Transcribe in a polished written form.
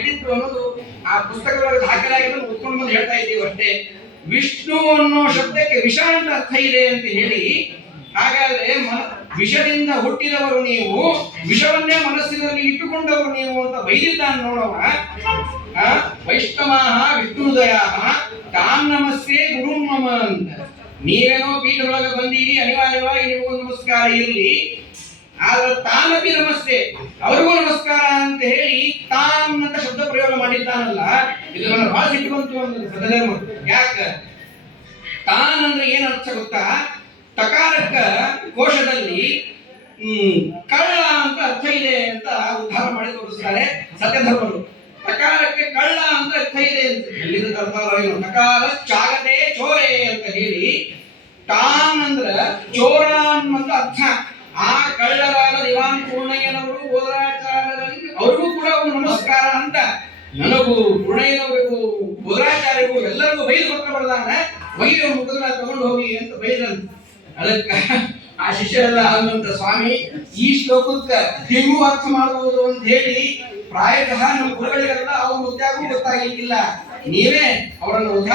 ಹೇಳಿದ್ರು ಅನ್ನೋದು ಆ ಪುಸ್ತಕದೊಳಗೆ ದಾಖಲಾಗಿರೋದು ಓದ್ಕೊಂಡು ಬಂದು ಹೇಳ್ತಾ ಇದ್ದೀವಿ ಅಷ್ಟೇ. ವಿಷ್ಣು ಅನ್ನೋ ಶಬ್ದಕ್ಕೆ ವಿಷ ಅಂತ ಅರ್ಥ ಇದೆ ಅಂತ ಹೇಳಿ, ಹಾಗಾದ್ರೆ ವಿಷದಿಂದ ಹುಟ್ಟಿದವರು ನೀವು, ವಿಷವನ್ನೇ ಮನಸ್ಸಿನಲ್ಲಿ ಇಟ್ಟುಕೊಂಡವರು ನೀವು ಅಂತ ಬೈದಿದ್ದಾನೆ ನೋಡವ. ವೈಷ್ಣವಾಹ ವಿಷ್ಣುದಯಾಹ ತಾನ್ ನಮಸ್ತೆ ಗುರು ಮಮ ಅಂತ. ನೀವೇನೋ ಪೀಠದೊಳಗೆ ಬಂದೀರಿ, ಅನಿವಾರ್ಯವಾಗಿ ನಿಮಗೊಂದು ನಮಸ್ಕಾರ ಇರಲಿ, ಆದ್ರೆ ತಾನಪಿ ನಮಸ್ತೆ, ಅವ್ರಿಗೂ ನಮಸ್ಕಾರ ಅಂತ ಹೇಳಿ ತಾನ್ ಅಂತ ಶಬ್ದ ಪ್ರಯೋಗ ಮಾಡಿದ್ದಾನಲ್ಲ, ಇದು ನನ್ನ ಭಾಷೆ ಇಟ್ಕೊಂತು ಅನ್ನೋದು ಸದಧರ್ಮ. ಯಾಕ ತಾನ್ ಅಂದ್ರೆ ಏನ್ ಅರ್ಥ ಗೊತ್ತಾ? ತಕಾರಕ್ಕ ಕೋಶದಲ್ಲಿ ಕಳ್ಳ ಅಂತ ಅರ್ಥ ಇದೆ ಅಂತ ಉದ್ಧಾರ ಮಾಡಿ ತೋರಿಸ್ತಾರೆ ಸತ್ಯಧರ್ಮರು. ತಕಾರಕ್ಕೆ ಕಳ್ಳ ಅಂತ ಅರ್ಥ ಇದೆ ಅಂತ ಎಲ್ಲಿಂದ ತರ್ತಾರೋ, ತಕಾರ ಚಾಗತೆ ಚೋರೆ ಅಂತ ಹೇಳಿ, ತಾನ್ ಅಂದ್ರ ಚೋರ ಅನ್ನುವಂತ ಅರ್ಥ. ಆ ಕಳ್ಳರಾದ ದಿವಾನ್ ಪೂರ್ಣಯ್ಯನವರು, ಬೋಧರಾಚಾರ್ಯರಲ್ಲಿ ಅವ್ರಿಗೂ ಕೂಡ ಒಂದು ನಮಸ್ಕಾರ ಅಂತ. ನನಗೂ ಪೂರ್ಣಯ್ಯನವರಿಗೂ ಬೋಧರಾಚಾರ್ಯರಿಗೂ ಎಲ್ಲರಿಗೂ ಬೈದು ಪತ್ರ ಬರೆದಾನ, ಒಯ್ಯೋ ಮುಖದ ತಗೊಂಡು ಹೋಗಿ ಅಂತ ಬೈದಂತ. ಅದಕ್ಕ ಆ ಶಿಷ್ಯರೆಲ್ಲ ಅನ್ನಂತ, ಸ್ವಾಮಿ ಈ ಶ್ಲೋಕಕ್ಕೆ ಹಿಂಗೂ ಅರ್ಥ ಮಾಡಬಹುದು ಅಂತ ಹೇಳಿ ಪ್ರಾಯತಃ ನಮ್ಮ ಗುರುಗಳಿಗೆಲ್ಲ ಅವ್ರ ಮುತ್ಯಾಗೂ ಗೊತ್ತಾಗಲಿಕ್ಕಿಲ್ಲ, ನೀವೇ ಅವರನ್ನು ಉದ್ಧಾರ